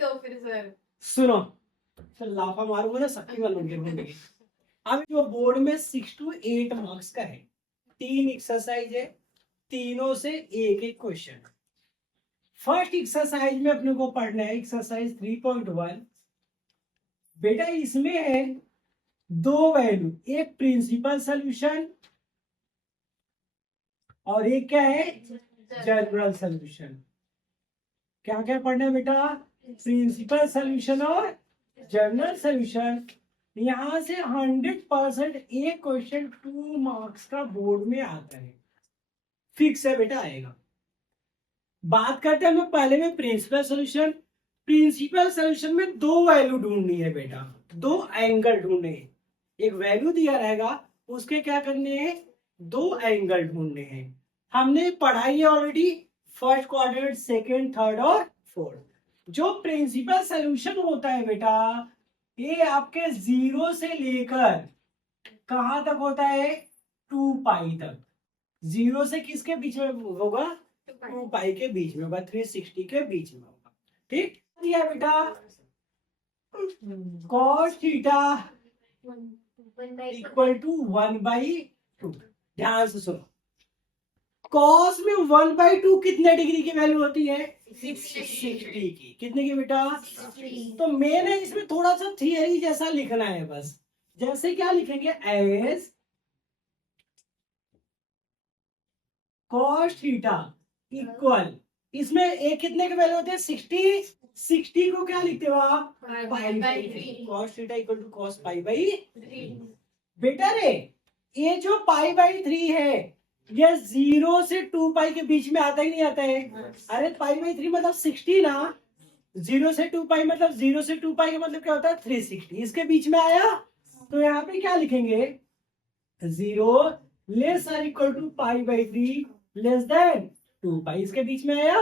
तो फिर सर सुनो, तो लाफा मारूंगा ना सबकी वालों के। अब जो बोर्ड में 6 to 8 मार्क्स का है, 3 एक्सरसाइज है, तीनों से एक एक क्वेश्चन। फर्स्ट एक्सरसाइज में अपने को पढ़ना है एक्सरसाइज 3.1। बेटा इसमें है दो वैल्यू, एक प्रिंसिपल सॉल्यूशन और एक क्या है जनरल सॉल्यूशन। क्या क्या पढ़ना है बेटा? प्रिंसिपल सॉल्यूशन और जनरल सॉल्यूशन। यहां से 100% एक क्वेश्चन 2 मार्क्स का बोर्ड में आता है, फिक्स है बेटा, आएगा। बात करते हैं हम लोग पहले में प्रिंसिपल सॉल्यूशन। प्रिंसिपल सॉल्यूशन में दो वैल्यू ढूंढनी है बेटा, दो एंगल ढूंढने हैं। एक वैल्यू दिया रहेगा, उसके क्या करने हैं, दो एंगल ढूंढने हैं। हमने पढ़ाई है already, first quadrant, second, third और फोर्थ। जो प्रिंसिपल सॉल्यूशन होता है बेटा, ये आपके 0 से लेकर कहां तक होता है, 2 पाई तक। 0 से किसके बीच में होगा, 2 पाई के बीच में होगा, 360 के बीच में होगा। ठीक दिया बेटा, cos थीटा इक्वल टू 1/2। ध्यान से सुनो, cos में 1/2 कितने डिग्री की वैल्यू होती है, 60 की। कितने की बेटा, तो मेन है इसमें थोड़ा सा थियरी जैसा लिखना है बस। जैसे क्या लिखेंगे, एज cos थीटा इक्वल, इसमें ए कितने के वैल्यू होते हैं, 60। 60 को क्या लिखते हो आप, पाई/3। cos theta equal to cos पाई/3। बेटा रे, ये जो पाई/3 है, ये 0 से 2 पाई के बीच में आता ही नहीं आता है। अरे पाई/3 मतलब 60 ना, 0 से 2 पाई मतलब 0 से 2 पाई का मतलब क्या होता है, 360। इसके बीच में आया, तो यहाँ पे क्या लिखेंगे, 0 लेस और इक्वल टू पाई/3 लेस देन 2 पाई। इसके बीच में आया,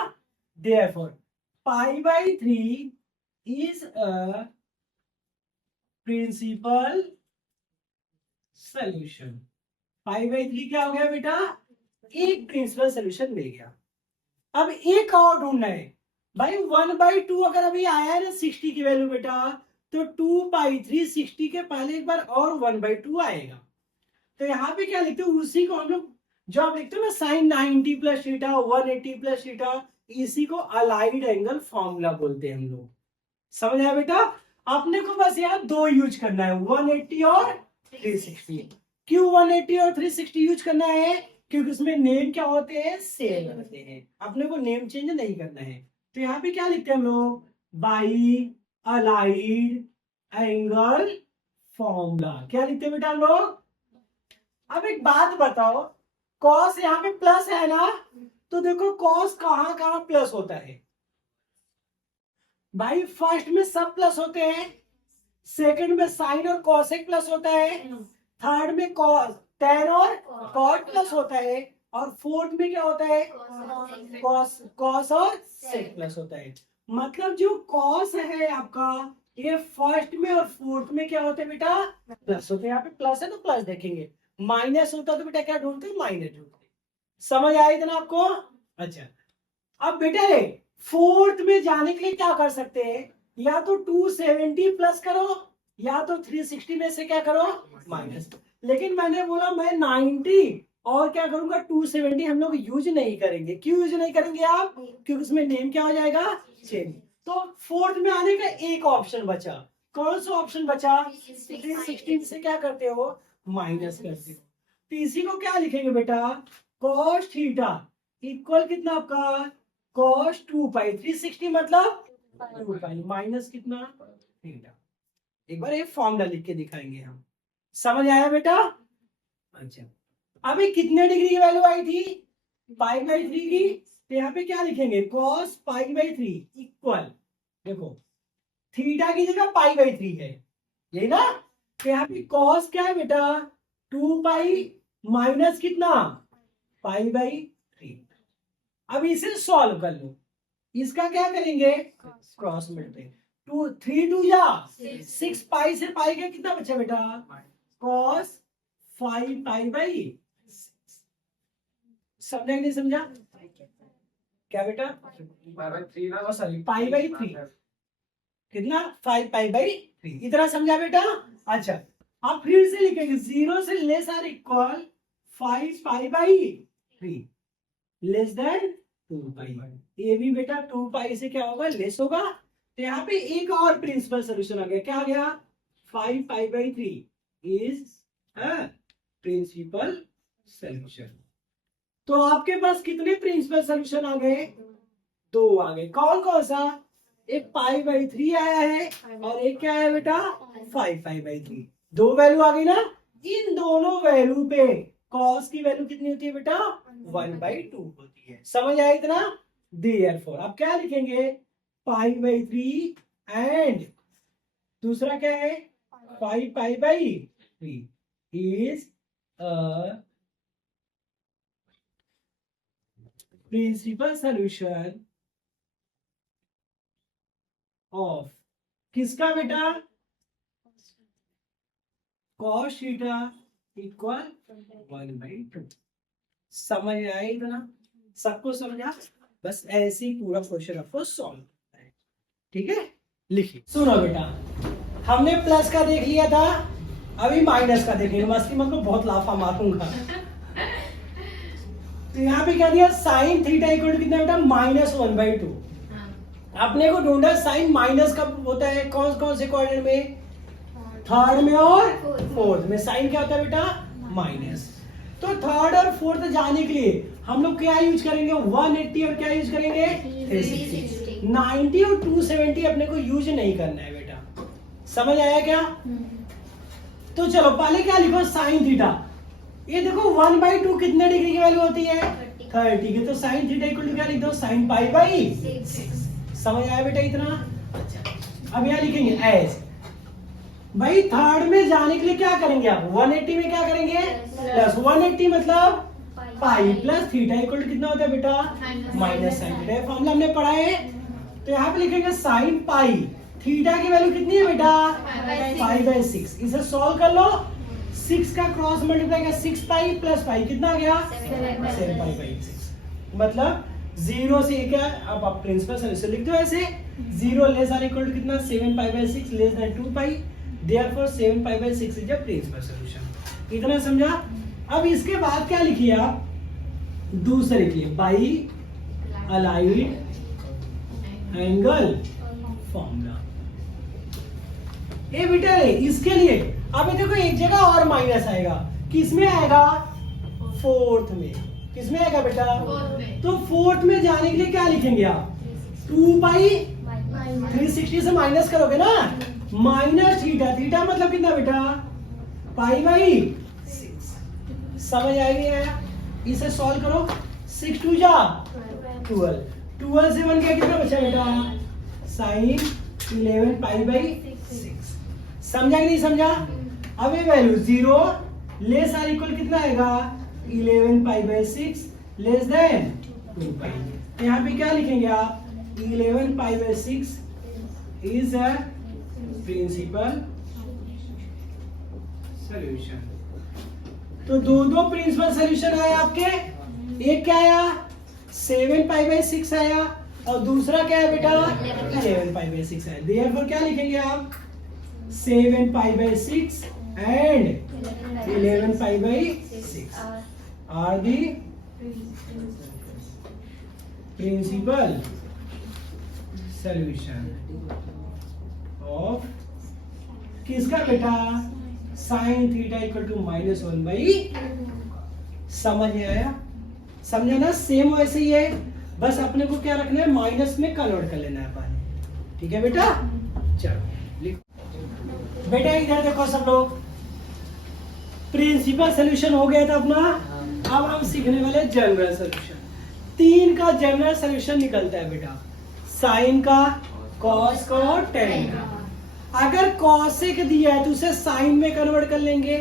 देयरफॉर पाई/3 इज अ प्रिंसिपल सॉल्यूशन। पाई/3 क्या हो गया बेटा, एक प्रिंसिपल सॉल्यूशन मिल गया। अब एक और ढूंढना है भाई, 1/2 अगर अभी आया है ना 60 की वैल्यू बेटा, तो 2 पाई/3 60 के पहले एक बार और 1/2 आएगा। तो यहाँ पे क्या लिखते हो, उसी को हम लोग जो आप लिखते हो ना, sin 90 plus theta 180 plus theta, इसी को अलाइड एंगल फॉर्मूला बोलते हैं हम लोग। समझ आया बेटा? अपने को बस यहाँ दो यूज करना है, 180 और 360। क्यों 180 और 360 यूज करना है, क्योंकि उसमें नेम क्या होते हैं, सेम होते हैं। अपने को नेम चेंज नहीं करना है। तो यहाँ पे क्या लिखते हैं हम लोग, बाई अलाइड एंगल फॉर्मूला। क्या लिखते हैं बेटा हम लोग? अब एक बात बताओ, कॉस यहाँ पे प्लस है ना, तो देखो कॉस कहां कहां प्लस होता है भाई। फर्स्ट में सब प्लस होते हैं, सेकंड में साइन और कॉसेक प्लस होता है, थर्ड में कॉस टेन और कॉट प्लस होता है, और फोर्थ में क्या होता है, कॉस कॉस और सेक प्लस होता है। मतलब जो कॉस है आपका, ये फर्स्ट में और फोर्थ में क्या होते हैं बेटा, प्लस होते हैं। यहाँ पे प्लस है तो प्लस देखेंगे, माइनस होता तो बेटा क्या ढूंढते हैं, माइनस ढूंढते। समझ आया इतना आपको? अच्छा, अब बेटा फोर्थ में जाने के लिए क्या कर सकते हैं, या तो 270 प्लस करो, या तो 360 में से क्या करो, माइनस। लेकिन मैंने बोला मैं 90 और क्या करूंगा, 270 हम लोग यूज नहीं करेंगे। क्यों यूज नहीं करेंगे आप, क्योंकि उसमें नेम क्या हो जाएगा, चेंज। तो फोर्थ में आने का एक ऑप्शन बचा, कौन सा ऑप्शन बचा, 360 से क्या करते हो, माइनस करते हो। तो इसी को क्या लिखेंगे बेटा, cos थीटा इक्वल कितना आपका, cos 2 पाई, 360 मतलब 2 पाई माइनस कितना, थीटा। एक बार ये फॉर्मूला लिख के दिखाएंगे हम। समझ आया बेटा? अच्छा, अभी कितने डिग्री की वैल्यू आई थी, पाई/3 की। तो यहाँ पे क्या लिखेंगे, cos पाई/3 इक्वल, देखो थीटा की जगह पाई/3 है, यही ना। तो यहाँ पे cos क्या है बेटा, 2 पाई माइनस कितना, पाई/3। अब इसे सॉल्व कर लो, इसका क्या करेंगे, क्रॉस मल्टीप्लाई। 2 3 2 या 6, पाई से पाई का कितना बचा बेटा, cos 5 पाई/6। समझा कि नहीं समझा? क्या बेटा, सॉरी पाई/3। कितना 5π/3। इतना समझा बेटा। अच्छा अब फिर से लिखेंगे 0 से less or equal 5π/3 less than 2π। ये भी बेटा 2π से क्या होगा, लेस होगा। तो यहाँ पे एक और प्रिंसिपल सोल्यूशन आ गया। क्या आ गया, 5π/3 इज प्रिंसिपल सोल्यूशन। तो आपके पास कितने प्रिंसिपल सोल्यूशन आ गए, 2 आ गए। कौन कौन सा, एक π/3 आया है और एक क्या है बेटा 5π/3। 2 वैल्यू आ गई ना। इन दोनों वैल्यू पे कॉस की वैल्यू कितनी होती है बेटा 1/2 होती है। समझ आया इतना। देयरफॉर अब क्या लिखेंगे, π/3 एंड दूसरा क्या है 5π/3 इज प्रिंसिपल सोल्यूशन ऑफ किसका बेटा, cos थीटा इक्वल 1/2। समझ आया इतना, सबको समझा। बस ऐसे ही पूरा क्वेश्चन आपको सॉल्व करना है, ठीक है। लिखिए, सुनो बेटा, हमने प्लस का देख लिया था, अभी माइनस का देखेंगे। मस्ती मत को, बहुत लाफा मारूंगा। तो यहाँ पे क्या दिया, साइन थीटा इक्वल कितना बेटा -1/2। आपने को ढूंढा साइन माइनस कब होता है, कौन कौन से क्वाड्रेंट में, थर्ड में और फोर्थ में। साइन क्या होता है बेटा माइनस। तो थर्ड और फोर्थ जाने के लिए हम लोग क्या यूज करेंगे, 180 और क्या यूज करेंगे 360। 90 और 270 अपने को यूज नहीं करना है बेटा। समझ आया क्या। तो चलो पहले क्या लिखो, साइन थीटा। ये देखो 1/2 कितने डिग्री की वैल्यू होती है 30 की। तो साइन थीटा इक्वल क्या लिख दो, साइन π/6। समझ आया बेटा इतना। अच्छा अब यहाँ लिखेंगे एज, भाई थर्ड में जाने के लिए क्या करेंगे आप, 180 में क्या करेंगे प्लस 180 मतलब पाई प्लस थीटा इक्वल कितना होता है बेटा माइनस साइन थीटा। फॉर्मूला हमने पढ़ा है। तो यहाँ पे लिखेंगे साइन पाई, थीटा की वैल्यू कितनी है बेटा π/6। इसे सॉल्व कर लो, 6 का क्रॉस मल्टीप्लाई किया 6π प्लस पाई कितना आ गया 7π/6। मतलब 0 से क्या, अब आप प्रिंसिपल सोल्यूशन लिख दो ऐसे, 0 लेस आर इक्वल टू कितना 7π/6 less than 2π, therefore 7π/6 is a principal solution. इतना समझा। अब इसके बाद क्या लिखिए आप, दूसरे लिखिए बाई अलाइड एंगल फॉर्मूला। ए बेटा इसके लिए अब देखो एक जगह और माइनस आएगा, किसमें आएगा फोर्थ में। किसमें आएगा बेटा तो फोर्थ में जाने के लिए क्या लिखेंगे आप, 2π 360 से माइनस करोगे ना, माइनस थीटा। थीटा मतलब कितना बेटा π/6। समझ आएगा। इसे सॉल्व करो, 6 2 जा 12, 12 से 1 क्या कितना बचा बेटा साइन 11π/6। समझा कि नहीं समझा। अब ये वैल्यू 0 लेस आर इक्वल कितना आएगा 11π/6 लेस देन 2π। यहाँ पे क्या लिखेंगे आप, 11π/6 इज अ प्रिंसिपल सॉल्यूशन। तो दो प्रिंसिपल सॉल्यूशन आए आपके, एक क्या आया 7π/6 आया और दूसरा क्या है बेटा 11π/6 आया। देयरफॉर क्या लिखेंगे आप 7π/6 and 11π/6 are the principal solution of किसका बेटा साइन थीटा इक्वल टू -1/। समझ आया, समझा ना। सेम वैसे ही है, बस अपने को क्या रखना है माइनस में कन्वर्ट कर लेना है पानी। ठीक है बेटा। चलो लिखो बेटा, इधर देखो सब लोग, प्रिंसिपल सॉल्यूशन हो गया था अपना। अब हम सीखने वाले जनरल सॉल्यूशन। 3 का जनरल सॉल्यूशन निकलता है बेटा, साइन का, कॉस का और टेन का। अगर कॉसेक दिया है तो उसे साइन में कन्वर्ट कर लेंगे,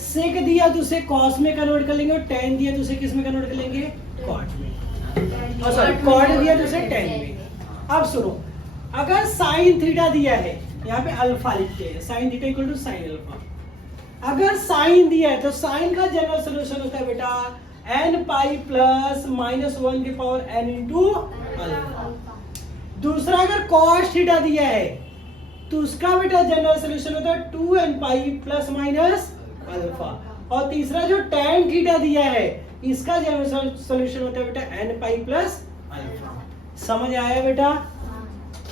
सेक दिया तो उसे कॉस में कन्वर्ट कर लेंगे, और टेन दिया तो उसे किस में कन्वर्ट कर लेंगे कॉट में। और सॉरी कॉट दिया तो उसे टेन में। अब सुनो, अगर साइन थीटा दिया है, यहाँ पे अल्फा लिखते हैं, sine theta equal to sine alpha. अगर साइन दिया है तो साइन का जनरल सॉल्यूशन होता है बेटा n पाई प्लस -1 के पावर n इंटू अल्फा। दूसरा अगर cos थीटा दिया है तो उसका बेटा जनरल सोल्यूशन होता है 2n पाई प्लस माइनस अल्फा, और तीसरा जो tan थीटा दिया है इसका जनरल सोल्यूशन होता है बेटा n पाई प्लस अल्फा। समझ आया बेटा?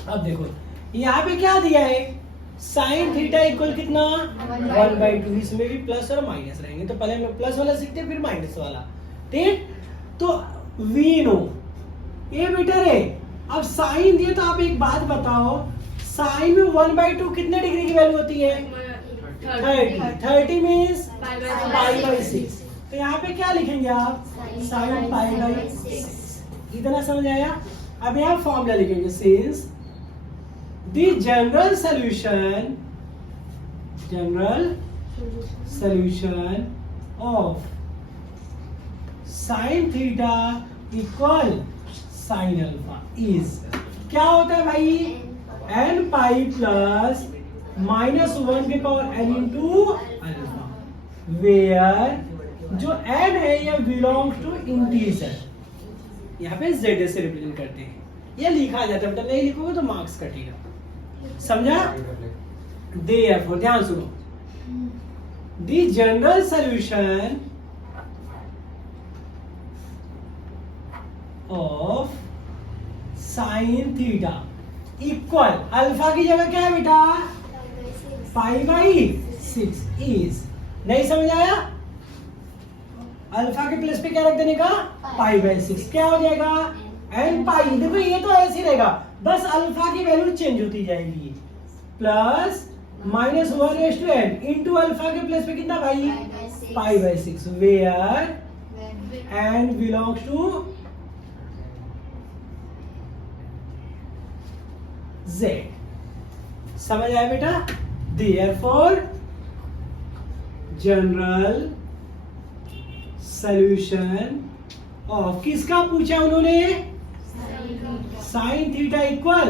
अब देखो यहाँ पे क्या दिया है, साइन थीटा इक्वल कितना 1/2, इसमें भी प्लस और माइनस रहेंगे, तो पहले हम लोग प्लस वाला सीखते हैं फिर माइनस वाला, ठीक? तो वी नो ये बेटा रे। अब साइन दिए तो आप एक बात बताओ, साइन में 1/2 कितने डिग्री की वैल्यू होती है 30 मीन्स π/6, तो यहाँ पे क्या लिखेंगे आप साइन π/6। इतना समझ आया? अब यहाँ फॉर्मूला लिखेंगे, since the general solution of sin theta equal sin alpha is, क्या होता है भाई n पाई प्लस -1 के power n into alpha, where जो n है ये बिलोंग्स टू इंटीजर, यहाँ पे z से रिप्रेजेंट करते हैं, ये लिखा जाता है, मतलब नहीं लिखोगे तो मार्क्स कटेगा, समझा? Therefore ध्यान सुनो, the general solution of sin theta equal alpha की जगह क्या है बेटा π/6 is, नहीं समझ आया? अल्फा के प्लस पे क्या रख देने का π/6, क्या हो जाएगा n पाई। देखो ये तो ऐसे ही रहेगा, बस अल्फा की वैल्यू चेंज होती जाएगी, प्लस -1/n इंटू अल्फा के प्लस पे कितना भाई π/6, where n belongs to z। समझ आया बेटा? Therefore जनरल सॉल्यूशन ऑफ, किसका पूछा उन्होंने, साइन थीटा इक्वल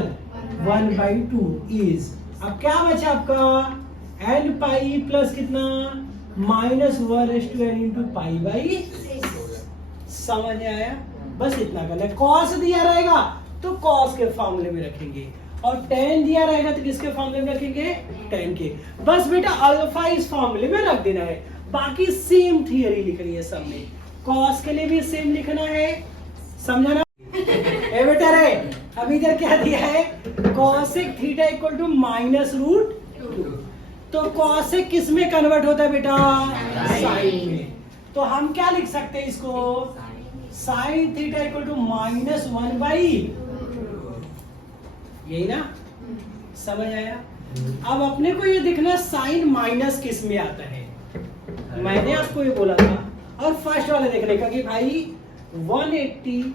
1/2 इज, अब क्या बचा आपका n पाई प्लस कितना -1/n इंटू π/6। समझ आया? बस इतना करना है, कॉस दिया रहेगा तो कॉस के फॉर्मूले में रखेंगे, और tan दिया रहेगा तो किसके फॉर्मूले में रखेंगे tan के। बस बेटा अल्फा इस फॉर्मूले में रख देना है, बाकी सेम थियरी लिखनी है सब में, कॉस के लिए भी सेम लिखना है, समझा ना? ए बेटा रे, अभी इधर क्या दिया है, cosec थीटा इक्वल टू -√2, तो cosec किस में कन्वर्ट होता है बेटा साइन में, तो हम क्या लिख सकते हैं इसको, साइन थीटा इक्वल टू -1/, यही ना? समझ आया? अब अपने को ये देखना साइन माइनस किस में आता है, मैंने आपको ये बोला था, और फर्स्ट वाला देखने का कि भाई 180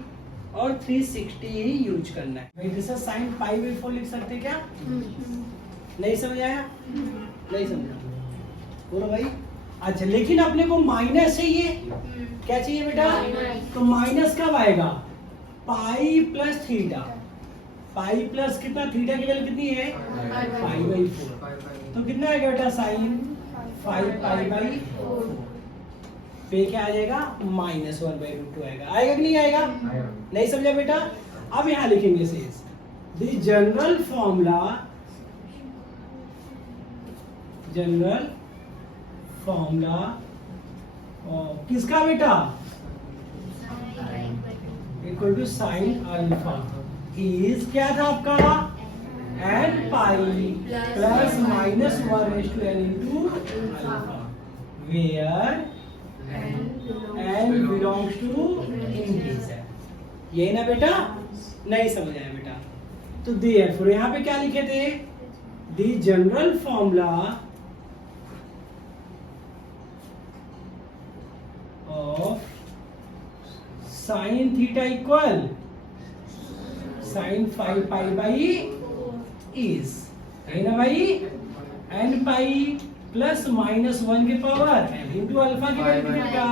और 360 ही यूज करना है भाई, जैसा साइन π/4 लिख सकते क्या? नहीं समझ आया? नहीं समझा? बोलो भाई। अच्छा, लेकिन अपने को माइनस चाहिए, क्या चाहिए बेटा? तो माइनस कब आएगा, pi plus theta, pi plus कितना, थीटा की वैल्यू कितनी है π/4, तो कितना आएगा बेटा साइन 5π/4 पे क्या आ जाएगा -1/√2 आएगा, आएगा कि नहीं आएगा? नहीं समझा बेटा? अब यहां लिखेंगे सेज द जनरल फॉर्मूला किसका बेटा equal to sine alpha is, क्या था आपका n pi plus -1/n into alpha, where n belongs to integer, यही ना बेटा? नहीं समझ आया बेटा? तो देयरफॉर यहाँ पे क्या लिखे थे, the general formula of sine theta equal sine 5π/, is, है ना भाई, n पाई प्लस -1 के पावर n इंटू अल्फा की वैल्यू कितना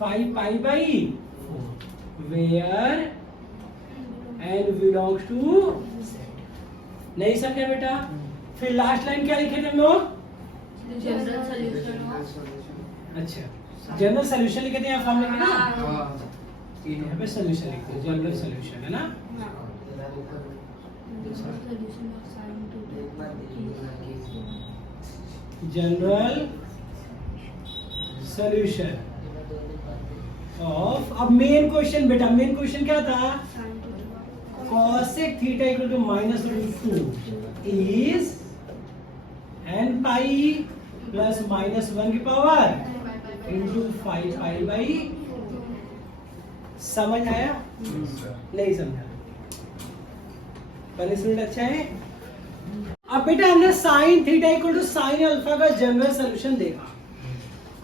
5π/4, where n belongs to z। नहीं समझा बेटा? फिर लास्ट लाइन क्या लिखे थे हम लोग, जनरल सॉल्यूशन। अच्छा, जनरल सॉल्यूशन लिखे थे यहाँ फॉर्मूले में ना, यहाँ पे सॉल्यूशन लिखते हैं, जनरल सॉल्यूशन है ना। जनरल सॉल्यूशन ऑफ, अब मेन क्वेश्चन बेटा, मेन क्वेश्चन क्या था? cosec theta equal to minus root 2 is n pi plus minus 1 की पावर into 5 pi by, समझ आया? नहीं समझा? पनिशमेंट अच्छा है? अब बेटा हमने sine theta equal to sine alpha का जनरल सॉल्यूशन देखा।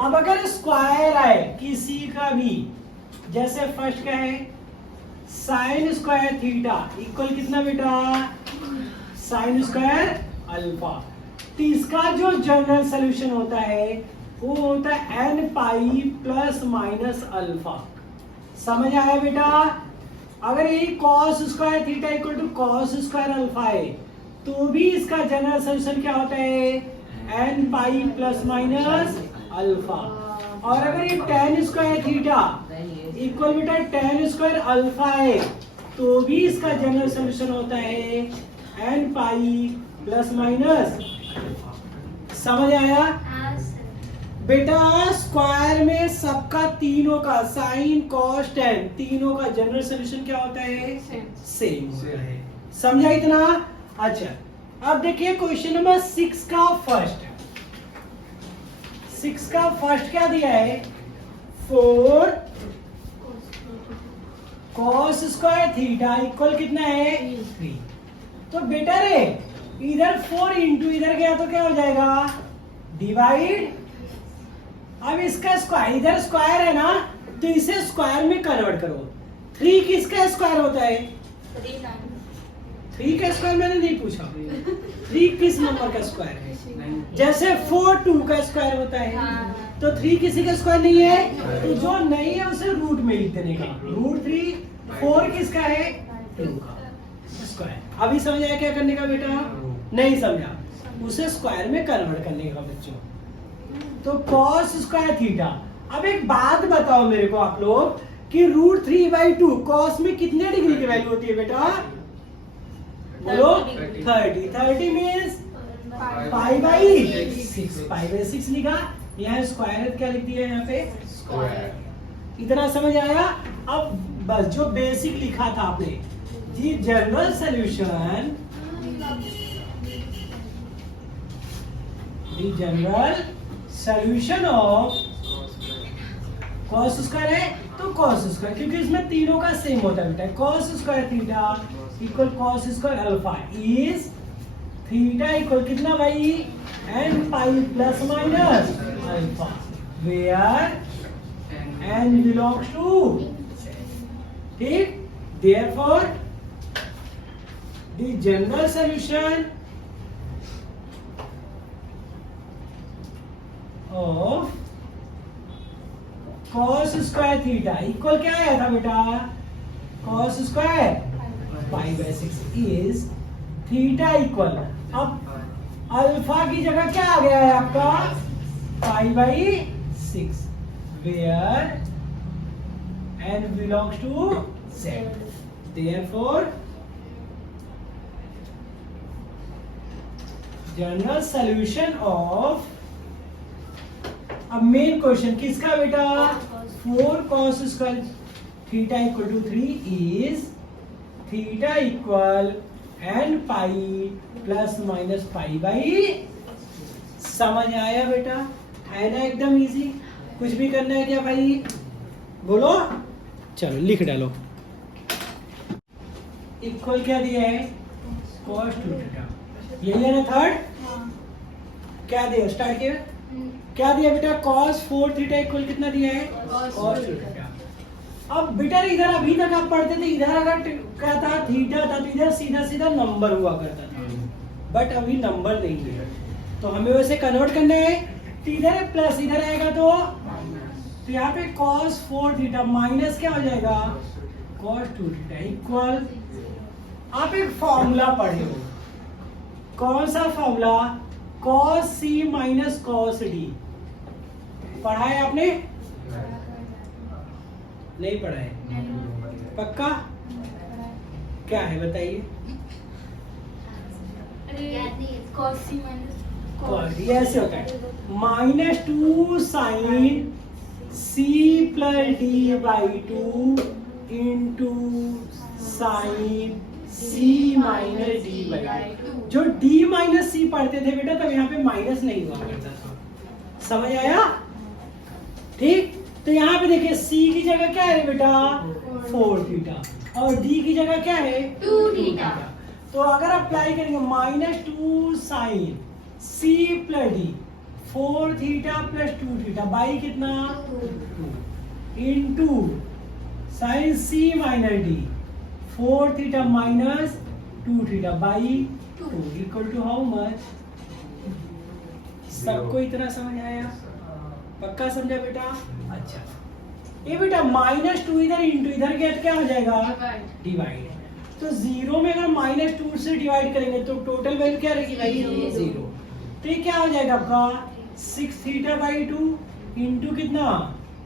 अब अगर स्क्वायर आए किसी का भी, जैसे फर्स्ट क्या है, साइन स्क्वायर थीटा इक्वल कितना बेटा? Sine square alpha. तो इसका जो जनरल सॉल्यूशन होता है वो होता है n pi plus minus alpha. समझ आया बेटा? अगर ये cos square theta equal to cos square alpha है तो भी इसका जनरल सॉल्यूशन क्या होता है? n pi plus minus alpha. और अगर ये tan स्क्वायर थीटा इक्वल बेटा tan स्क्वायर अल्फा है तो भी इसका जनरल सॉल्यूशन होता है n पाई प्लस माइनस। समझ आया बेटा? स्क्वायर में सबका तीनों का साइन कॉस tan तीनों का जनरल सॉल्यूशन क्या होता है? सेम होता है। समझा इतना? अच्छा, अब देखिए क्वेश्चन नंबर 6 का फर्स्ट। 6 का फर्स्ट क्या दिया है? 4 cos स्क्वायर थीटा इक्वल कितना है? 3। तो बेटा रे इधर 4 इंटू इधर गया तो क्या हो जाएगा? डिवाइड। अब इसका स्क्वायर, इधर स्क्वायर है ना तो इसे स्क्वायर में कन्वर्ट करो। 3 किसका स्क्वायर होता है? 3 का स्क्वायर मैंने नहीं पूछा। 3 किस नंबर का स्क्वायर है? जैसे 4 2 का स्क्वायर होता है तो 3 किसी का स्क्वायर नहीं है, तो जो नहीं है उसे रूट में लिख देने का। रूट 3 4 किसका है? 2 का स्क्वायर। अभी समझ आया क्या करने का बेटा? नहीं समझा? उसे स्क्वायर में कन्वर्ट करने का बच्चों। तो cos स्क्वायर थीटा। अब एक बात बताओ मेरे को आप लोग कि रूट 3/2 cos में कितने डिग्री की वैल्यू होती है बेटा? बोलो 30। 30 मीन्स π/6। π/6 लिखा, यहाँ स्क्वायर क्या लिख दिया? यहाँ पे स्क्वायर। इतना समझ आया? अब बस जो बेसिक लिखा था आपने जी, general solution, the general solution of cos square है तो cos स्क्वायर, क्योंकि इसमें तीनों का सेम होता है बेटा। cos square theta equal cos square alpha is theta equal कितना भाई? n pi plus minus alpha, where n belongs to, ठीक? Therefore the general solution of cos square theta equal क्या आया था बेटा? cos square π/6 is theta equal, अब alpha की जगह क्या आ गया है आपका? π/6, where n belongs to z। Therefore general solution of, अब मेन क्वेश्चन किसका बेटा? 4 cos square theta equal to 3 is theta equal n pi plus minus π/। समझ आया बेटा? है ना एकदम इजी? कुछ भी करना है क्या भाई? बोलो। चलो लिख डालो। इक्वल क्या दिया है? cos 2 theta. यही है ना थर्ड? क्या दिया? स्टार्ट किया क्या दिया बेटा? cos 4 थीटा इक्वल कितना दिया है? cos 2 theta. अब बेटा इधर अभी तक आप पढ़ते थे, इधर अगर क्या था? थीटा था तो इधर सीधा सीधा नंबर हुआ करता था, बट अभी नंबर नहीं है तो हमें वैसे कन्वर्ट करना है। तो इधर प्लस इधर आएगा तो यहाँ पे cos 4 थीटा माइनस क्या हो जाएगा? cos 2 थीटा इक्वल, आप एक फॉर्मूला पढ़े हो। कौन सा formula? cos c minus cos d। पढ़ा है आपने? नहीं पढ़ा है? पक्का? क्या है बताइए? cos c minus cos ये ऐसे होता है -2 sin c plus D by 2 into sine c minus D by 2। जो d माइनस c पढ़ते थे बेटा तब यहाँ पे माइनस नहीं हुआ करता था, समझ आया? ठीक, तो यहाँ पे देखिए c की जगह क्या है बेटा 4 थीटा और d की जगह क्या है 2 थीटा। तो अगर अप्लाई करेंगे -2 sine c plus D 4 theta plus 2 theta by कितना 2 into sine c minus D 4 theta minus 2 theta by 2 equal to how much? सबको इतना समझ आया? पक्का समझा बेटा? अच्छा, ये बेटा -2 इधर इंटू इधर क्या हो जाएगा डिवाइड। तो 0 में अगर -2 से डिवाइड करेंगे तो टोटल वैल्यू क्या रहेगी भाई 0। तो ये क्या हो जाएगा आपका 6 थीटा बाई 2 इंटू कितना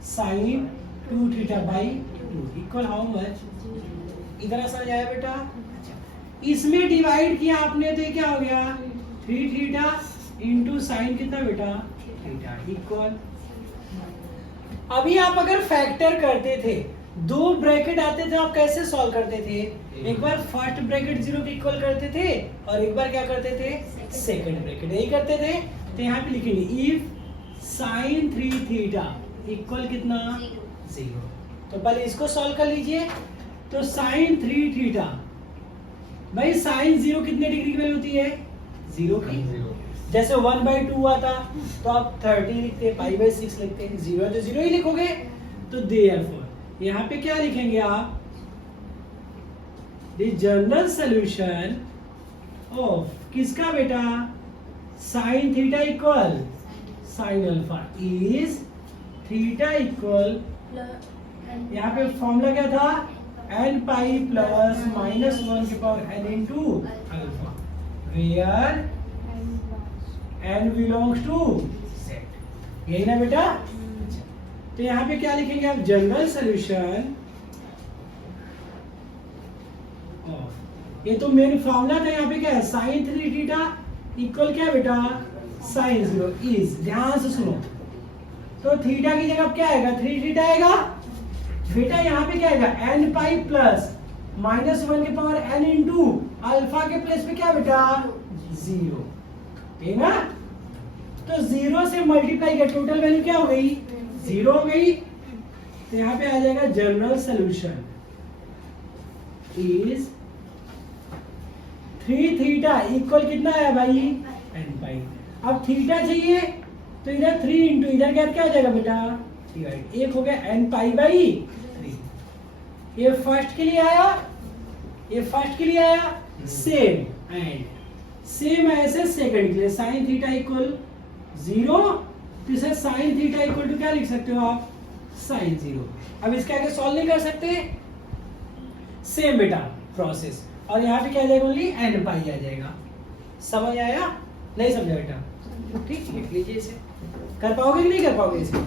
sine 2 theta by 2 equal how much? इतना समझ आया बेटा? इसमें डिवाइड किया आपने तो ये क्या हो गया 3 थीटा इंटू साइन कितना बेटा थीटा इक्वल। अभी आप अगर फैक्टर करते थे, दो ब्रैकेट आते थे, आप कैसे सॉल्व करते थे? एक बार फर्स्ट ब्रैकेट 0 के इक्वल करते थे और एक बार क्या करते थे सेकंड ब्रैकेट यही करते थे। तो यहाँ पे लिखेंगे इफ साइन 3 थीटा इक्वल कितना 0। तो पहले इसको सॉल्व कर लीजिए। तो साइन 3 थीटा भाई साइन 0 कितने डिग्री की वैल्यू होती है 0 की। जैसे 1/2 आता तो आप 30 लिखते, π/6 लिखते, 0 तो 0 ही लिखोगे। तो देयरफॉर यहाँ पे क्या लिखेंगे आप द जनरल सॉल्यूशन ऑफ किसका बेटा sign theta equal sign alpha is theta equal यहाँ पे फॉर्मूला क्या था n पाई प्लस -1 के power n into alpha where n belongs to set. यही ना बेटा? तो यहाँ पे क्या लिखेंगे आप जनरल सॉल्यूशन ऑफ, ये तो मेन फॉर्मूला था, यहाँ पे क्या है साइन 3 थीटा इक्वल क्या बेटा साइन 0 इज, ध्यान से सुनो। तो थीटा की जगह क्या आएगा 3 थीटा आएगा बेटा, यहाँ पे क्या आएगा n पाई प्लस -1 के पावर n इंटू अल्फा के प्लेस पे क्या बेटा 0, ठीक है? तो 0 से मल्टीप्लाई किया टोटल वैल्यू क्या हो गई 0 हो गई। तो यहाँ पे आ जाएगा general solution is 3 theta equal कितना आया भाई n पाई। अब थीटा चाहिए तो इधर 3 इंटू इधर क्या हो जाएगा बेटा डिवाइड, एक हो गया n पाई बाई 3। ये फर्स्ट के लिए आया, ये फर्स्ट के लिए आया सेम एंड सेम ऐसे सेकंड के लिए साइन थीटा इक्वल 0। तो इसे साइन थीटा इक्वल टू क्या लिख सकते हो आप साइन 0। अब इसके आगे सॉल्व नहीं कर सकते, सेम बेटा प्रोसेस। और यहाँ पे क्या आ जाएगा ओनली n पाई आ जाएगा। समझ आया? नहीं समझा बेटा? ठीक, लिख लीजिए इसे। कर पाओगे कि नहीं कर पाओगे इसे?